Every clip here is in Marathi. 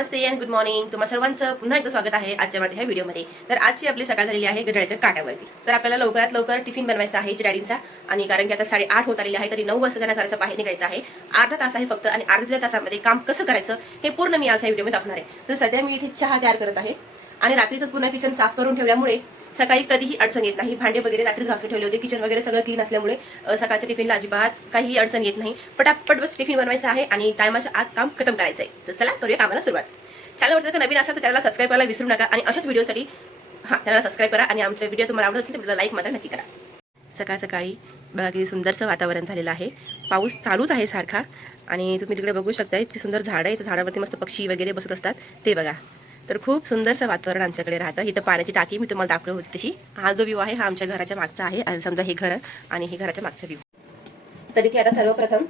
नमस्ते अँड गुड मॉर्निंग तुम्हा सर्वांचं पुन्हा एकदा स्वागत आहे आजच्या माझ्या ह्या व्हिडिओमध्ये. तर आजची आपली सकाळ झालेली आहे गडळ्याच्या काट्यावरती तर आपल्याला लवकरात लवकर टिफिन बनवायचा आहे डॅडींचा. आणि कारण की आता साडेआठ होत आलेली आहे तरी नऊ वाजता त्यांना घराच्या बाहेर निघायचं आहे. अर्धा तास आहे फक्त आणि अर्ध्या तासामध्ये काम कसं करायचं हे पूर्ण मी आज ह्या व्हिडिओमध्ये दाखवणार आहे. तर सध्या मी इथे चहा तयार करत आहे. आणि रात्रीच पुन्हा किचन साफ करून ठेवल्यामुळे सकाळी कधीही अडचण येत नाही. भांडे वगैरे रात्री घासून ठेवले होते. किचन वगैरे सगळं क्लीन असल्यामुळे सकाळच्या टिफिनला अजिबात काही अडचण येत नाही. पटापट बस टिफिन बनवायचं आहे आणि टायमाच्या आत काम खतम करायचं आहे तर चला करूया कामाला सुरुवात. चॅनल वाटतं का नवीन असाल तर चॅनलला सबस्क्राईब करायला विसरू नका आणि अशाच व्हिडिओसाठी हां चॅनलला सबस्क्राईब करा आणि आमचा व्हिडिओ तुम्हाला आवडत असेल तर लाईक मात्र नक्की करा. सकाळ सकाळी बघा किती सुंदरसं वातावरण झालेलं आहे. पाऊस चालूच आहे सारखा आणि तुम्ही तिकडे बघू शकता इतकी सुंदर झाडं आहे तर झाडावरती मस्त पक्षी वगैरे बसत असतात. ते बघा. तर खूप सुंदरसं वातावरण आमच्याकडे राहतं. इथं पाण्याची टाकी मी तुम्हाला दाखवली होती तशी. हा जो व्ह्यू आहे हा आमच्या घराच्या मागचा आहे. आणि समजा हे घर आणि हे घराच्या मागचा व्ह्यू तर इथे आता सर्वप्रथम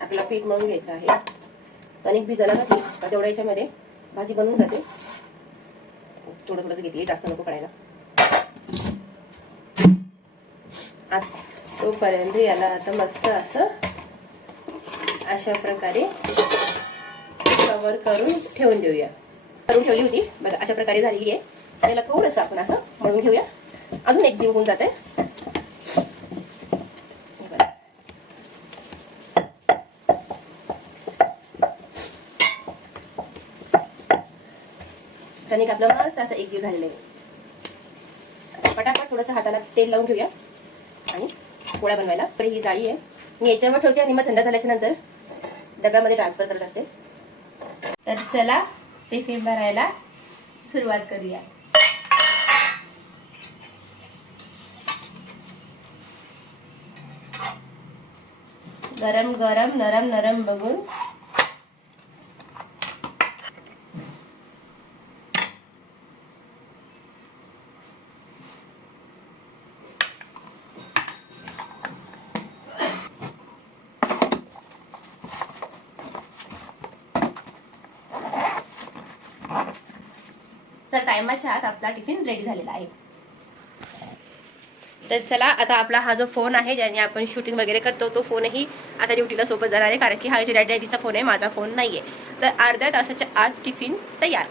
आपला पीठ म्हणून घ्यायचं आहे. कणिक भिजायला घातली का तेवढ्या याच्यामध्ये भाजी बनवून जाते. थोडं थोडंच घेतली जास्त नको पडायला. तोपर्यंत याला आता मस्त असं अशा प्रकारे कवर करून ठेवून देऊया. करून ठेवली होती बघा अशा प्रकारे झालेली आहे. याला थोडंसं आपण असं मळून घेऊया. अजून एक जीव होऊन जाते कणिक आपलं मस्त असं एक जीव झालेलं आहे. पटापट थोडंसं हाताला तेल लावून घेऊया. आणि पोळ्या बनवायला. पण ही जाळी आहे. मी याच्यावर ठेवते आणि मग थंड झाल्याच्यानंतर डब्यामध्ये ट्रान्सफर करत असते. तर चला टिफिन भरायला सुरुवात करूया. गरम गरम नरम नरम बघून टायमाच्या आत आपला टिफिन रेडी झालेला आहे. तर चला आता आपला हा जो फोन आहे ज्याने आपण शूटिंग वगैरे करतो तो फोनही आता ड्युटीला सोबत जाणार आहे कारण की हा डॅडी डॅडीचा फोन आहे माझा फोन नाही आहे तर अर्ध्या तासाच्या आत टिफिन तयार.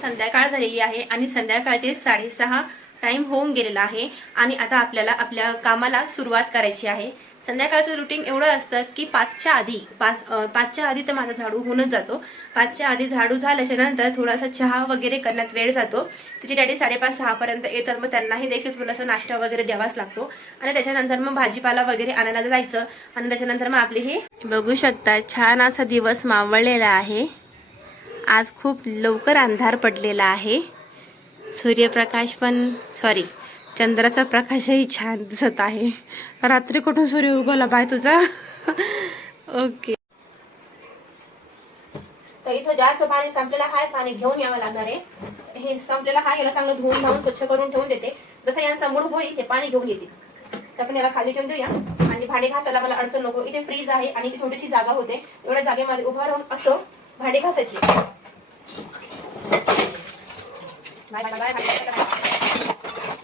संध्याकाळ झालेली आहे आणि संध्याकाळचे साडेसहा टाईम होऊन गेलेला आहे आणि आता आपल्याला आपल्या कामाला सुरुवात करायची आहे. संध्याकाळचं रुटीन एवढं असतं की पाचच्या आधी पाच पाचच्या आधी तर माझा झाडू होऊनच जातो. पाचच्या आधी झाडू झाल्याच्यानंतर थोडासा चहा वगैरे करण्यात वेळ जातो. तिची डॅडी साडेपाच सहापर्यंत येतात मग त्यांनाही देखील थोडासा नाश्ता वगैरे द्यावाच लागतो. आणि त्याच्यानंतर मग भाजीपाला वगैरे आणायला जायचं. आणि त्याच्यानंतर मग आपली हे बघू शकता छान असा दिवस मावळलेला आहे. आज खूप लवकर अंधार पडलेला आहे. सूर्यप्रकाश पण सॉरी चंद्राचा प्रकाशही छान दिसत आहे. रात्री कुठून सूर्य उगवला बाय तुझा? ओके तर इथं जारचं पाणी संपलेलं आहे पाणी घेऊन यावं लागणार आहे. हे संपलेलं आहे याला चांगलं धुवून धावून स्वच्छ करून ठेवून देते. जसं यांचा मूड होईल ते पाणी घेऊन येते तर आपण याला खाली ठेवून देऊया. आणि भांडे घासायला मला अडचण नको. इथे फ्रीज आहे आणि इथे थोडीशी जागा होते. एवढ्या जागेमध्ये उभा राहून असं भांडे घासायची. बाय बाय बाय भांडे घासायला.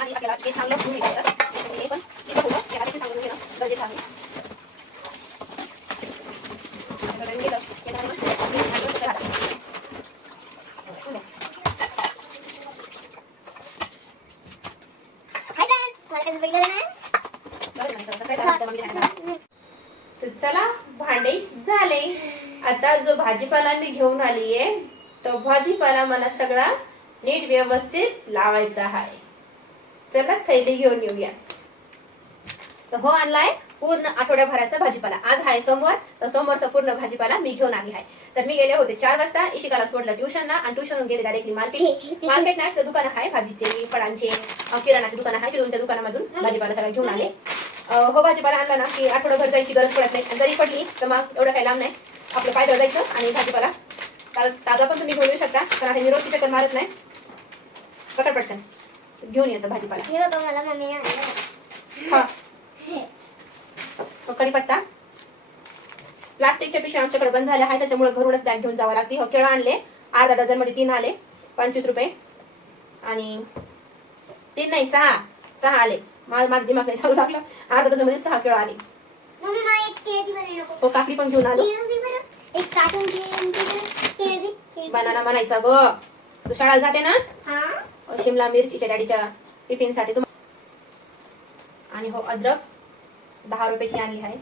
आणि आपल्याला ते चांगलं धुवून घ्यायचं हे पण इथं होतं ते आधी ते चांगलं धुवून घेणं गरजेचं आहे आता धुवून घेतलं. त्याच्यानंतर मग आपली भाजी वगैरे घाला. धुवून द्या. Hi friends welcome to video बरं झालं, आता काय करायचं मग घाला. तर चला भांडे झाले. आता जो भाजीपाला मी घेऊन आली आहे तो भाजीपाला मला सगळा नीट व्यवस्थित लावायचा आहे. चला थैली घेऊन येऊया. हो आणलाय? पूर्ण आठवड्याभराचा भाजीपाला. आज आहे सोमवार तर सोमवारचा पूर्ण भाजीपाला मी घेऊन आली आहे तर मी गेले होते चार वाजता इशिकाला सोडलं ट्युशनला आणि ट्युशन गेले डायरेक्टली मार्केट मार्केट नाही दुकान आहे भाजीचे फळांचे किराणाचे दुकान आहे तिथून त्या दुकानामधून भाजीपाला सगळा घेऊन आले. हो भाजीपाला आणला ना की आठवडाभर जायची गरज पडत नाही. आणि जरी पडली तर मग एवढं काही लांब नाही. आपलं पायदळ जायचं आणि भाजीपाला. ताजा पण तुम्ही घेऊन येऊ शकता कारण आता रोजची चक्कर मारत नाही. पकड पटकन. घेऊन येतं भाजीपाला. हे बघा मला मम्मी आणलं हा कढीपत्ता. प्लास्टिकच्या पिशव्या आमच्याकडे बंद झाल्या आहेत त्याच्यामुळे घरूनच बॅग घेऊन जावं लागते. हो केळं आणले. अर्धा डझनमध्ये तीन आले. पंचवीस रुपये. आणि तीन नाही सहा. सहा आले. माझं माझं दिमाग नाही चालू लागलं. अर्धा डझनमध्ये सहा केळं आले. हो काकडी पण घेऊन आलो. बनाना म्हणायचा ग. तू शाळेला जाते ना? हा? शिमला मिरचीच्या डॅडीच्या टिफिनसाठी तुम आणि हो अद्रक. दहा रुपयाची आणली आहे.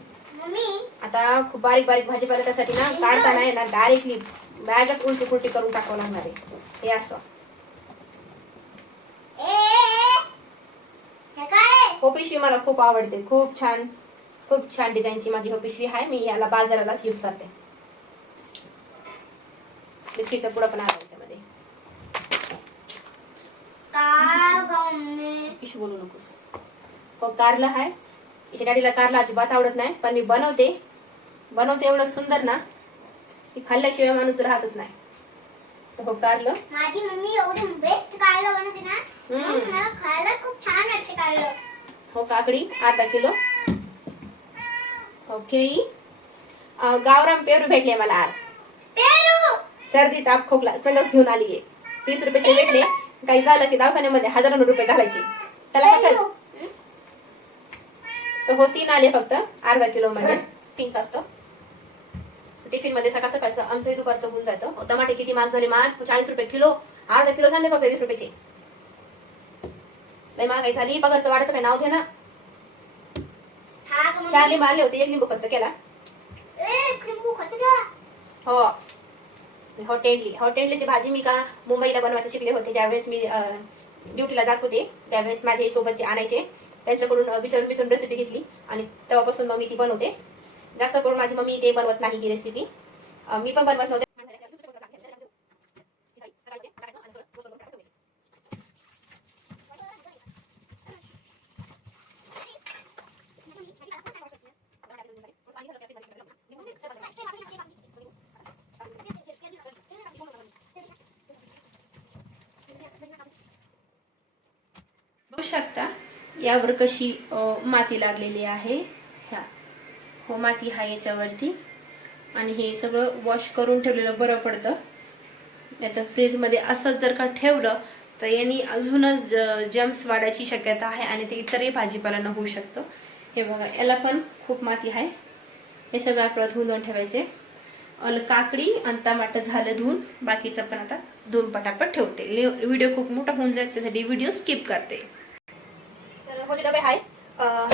आता खूप बारीक बारीक भाजीपाला त्यासाठी ना काढताना आहे ना डायरेक्टली बॅगच उलटी पुलटी करून टाकावं लागणार आहे. हे असं. हे पिशवी मला खूप आवडते. खूप छान खूप छान डिझाईनची माझी हो पिशवी आहे. मी याला बाजारालाच यूज करते. बिस्किटचा पुडा पण आहे याच्यामध्ये. काय गं मम्मी? पिशवी बोलू नकोस. हो कारलं आहे. तिच्या डॅडीला कारला अजिबात आवडत नाही पण मी बनवते. बनवते एवढं सुंदर ना की खाल्ल्याशिवाय माणूस राहतच नाही. हो कारलं. माझी मम्मी एवढी बेस्ट कारलं बनवते ना मला खायला खूप छान वाटते कारलं. हो काकडी अर्धा किलो. हो केळी. अं, गावरान पेरू भेटले मला आज. पेरू! सर्दी ताप खोकला सगळंच घेऊन आली आहे तीस रुपयाचे भेटले. काही झालं की दवाखान्यामध्ये हजारो रुपये घालायचे. त्याला तर हो तीन आले फक्त. अर्धा किलो मध्ये तीनच असतं टिफिनमध्ये सकाळ सकाळचं आमचंही दुपारचं होऊन जातं हो, टमाटे किती महाग झाले महाग. चाळीस रुपये किलो. अर्धा किलो झाले फक्त वीस रुपयाचे. लय महागाई झाली. पगारचं वाढायचं काय नाव घे ना. हा चार मम्मी. लिंब आले होते एक लिंबू खर्च केला. केला. हो. हॉटेलली हॉटेलची भाजी मी का मुंबईला बनवायचं शिकले होते. ज्यावेळेस मी ड्युटीला जात होते त्यावेळेस माझे सोबतचे आणायचे. त्यांच्याकडून विचारून विचारून रेसिपी घेतली आणि तेव्हापासून मग मी ती बनवते. जास्त करून माझी मम्मी ते बनवत नाही ही रेसिपी मी पण बनवत नव्हते. शकता. यावर कशी माती लागलेली आहे ह्या. हो माती हा याच्यावरती. आणि हे सगळं वॉश करून ठेवलेलं बरं पडतं. नाही तर फ्रीजमध्ये असंच जर का ठेवलं तर यांनी अजूनच जम्स वाढायची शक्यता आहे आणि ते इतरही भाजीपाल्यानं होऊ शकतं. हे बघा याला पण खूप माती आहे. हे सगळं आपल्याला धुवून धुवून ठेवायचे. अल काकडी आणि टमाटर झालं धुवून बाकीचं पण आता धुवून पटापट ठेवते. व्हिडिओ खूप मोठा होऊन जाईल त्यासाठी व्हिडिओ स्किप करते. तर डबे आहे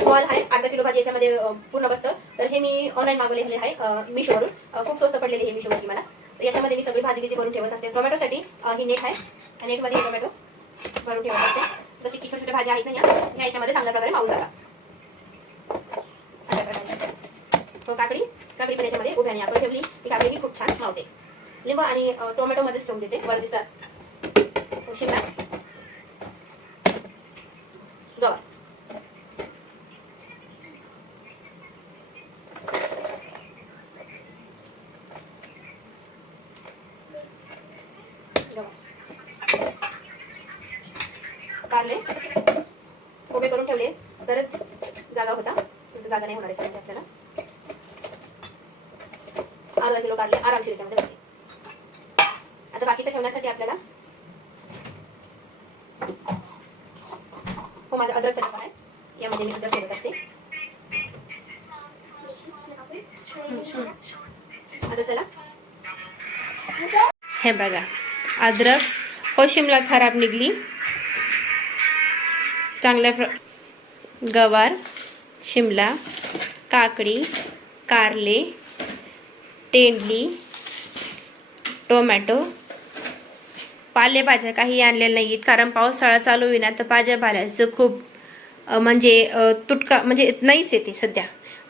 स्मॉल आहे अर्धा किलो भाजी याच्यामध्ये पूर्ण बसतं. तर हे मी ऑनलाईन मागवलेले आहे मिशोवरून. खूप स्वस्त पडलेले हे मिशोवरती मला. याच्यामध्ये मी सगळी भाजी किती भरून ठेवत असते. टोमॅटोसाठी ही नेट आहे. नेटमध्ये टोमॅटो भरून ठेवत असते. जशी की छोट्या छोट्या भाज्या आहेत ना ह्या याच्यामध्ये चांगल्या प्रकारे माऊ जातात. हो काकडी. काकडी पण याच्यामध्ये उभ्याने आपण ठेवली. ती काकडी मी खूप छान मावते. लिंबू आणि टोमॅटोमध्येच ठेवून देते. वर दिसतात. हो, शिमला. काढले उभे करून ठेवले. तरच जागा होता. जागा नाही होणार याच्यामध्ये आपल्याला. अर्धा किलो काढले आरामशीर याच्यामध्ये बसते आता बाकीचं ठेवण्यासाठी आपल्याला हो माझा अद्रकचा डबा आहे. यामध्ये मी अद्रक ठेवत असते. आता चला. हे बघा अद्रक हो शिमला खराब निघली. चांगल्या प्र गवार शिमला काकडी कारले तेंडली टोमॅटो पालेभाज्या काही आणलेल्या नाहीत कारण पावसाळा चालू होईना तर भाज्यापाल्याचं खूप म्हणजे तुटका म्हणजे नाहीच येते सध्या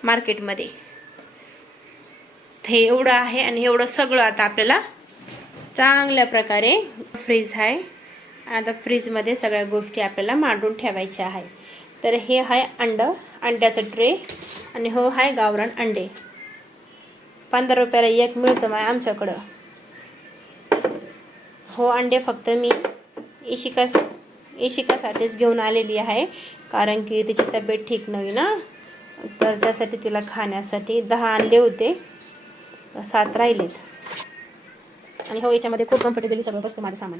मार्केटमध्ये. हे एवढं आहे आणि एवढं सगळं आता आपल्याला चांगल्या प्रकारे फ्रीज आहे. आता फ्रीजमध्ये सगळ्या गोष्टी आपल्याला मांडून ठेवायच्या आहे. तर हे आहे अंड अंड्याचं ट्रे आणि हो आहे गावरान अंडे. पंधरा रुपयाला एक मिळतं माय आमच्याकडं. हो अंडे फक्त मी इशिकास इशिकासाठीच घेऊन आलेली आहे. कारण की तिची तब्येत ठीक नाही ना. तर त्यासाठी तिला खाण्यासाठी दहा आणले होते. सात राहिलेत. आणि हो याच्यामध्ये खूप कम्फर्टेबली सगळं बसतं माझं सामान.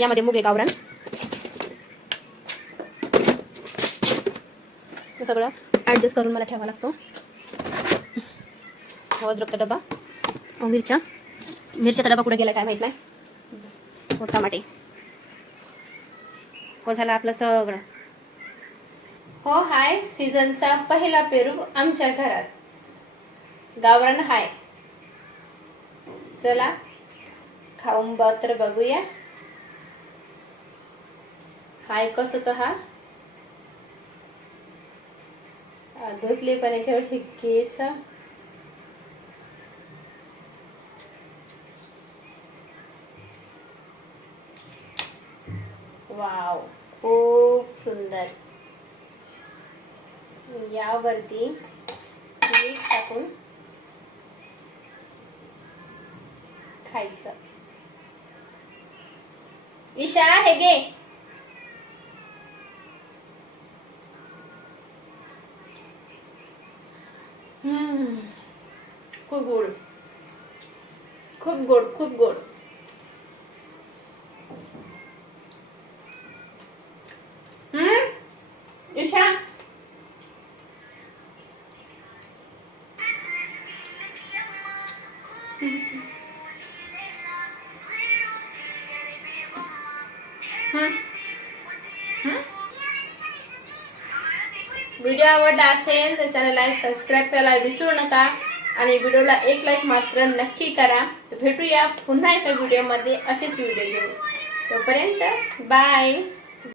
यामध्ये मुगे गावरान. सगळं ॲडजस्ट करून मला ठेवावा लागतो. हो अद्रकचा डबा. हो, मिरच्या. मिरच्याचा डबा कुठे गेला काय माहीत नाही. हो टमाटे. हो झालं आपलं सगळं. हो हाय. सीझनचा पहिला पेरू आमच्या घरात. गावरान हाय. चला खाऊन बघ तर बघूया. हाय कसं तर हा? धुतले पण याच्यावरचे केस. वाव खूप सुंदर. यावरती मीठ टाकून खायचं. ईशा हे गे खूप गोड. खूप गोड खूप गोड. हम्म. ईशा व्हिडिओ आवडला असेल तर चॅनलला सबस्क्राईब करायला विसरू नका आणि व्हिडिओला एक लाईक मात्र नक्की करा. भेटूया पुन्हा एका व्हिडिओमध्ये असेच व्हिडिओ घेऊन. तोपर्यंत बाय.